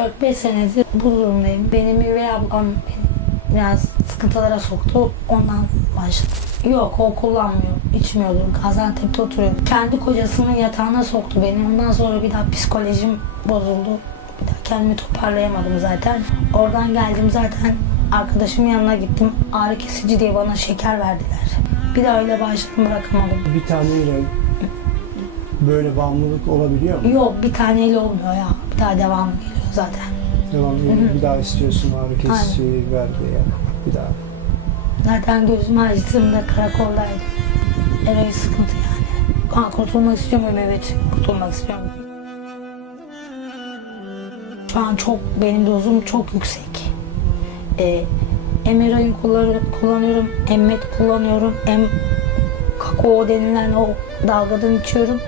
4-5 senedir bu durumdayım. Benim üvey ablam beni biraz sıkıntılara soktu. Ondan başladım. Yok o kullanmıyor. içmiyordu. Gaziantep'te oturuyordu. Kendi kocasının yatağına soktu beni. Ondan sonra bir daha psikolojim bozuldu. Bir daha kendimi toparlayamadım zaten. Oradan geldim zaten arkadaşımın yanına gittim. Ağrı kesici diye bana şeker verdiler. Bir daha öyle başladım bırakamadım. Bir taneyle böyle bağımlılık olabiliyor mu? Yok bir taneyle olmuyor ya. Bir daha devamı geliyor zaten. Devam ediyor. Bir daha istiyorsun ağrı kesici ver diye. Bir daha. Zaten gözümü açtığımda karakoldaydım. Eroin sıkıntı yani. Ha, kurtulmak istiyor muyum? Evet. Kurtulmak istiyorum. Şu an çok, benim dozum çok yüksek. Ee, eroin kullanıyorum, kullanıyorum, hem met kullanıyorum, hem kakao denilen o dalgadan içiyorum.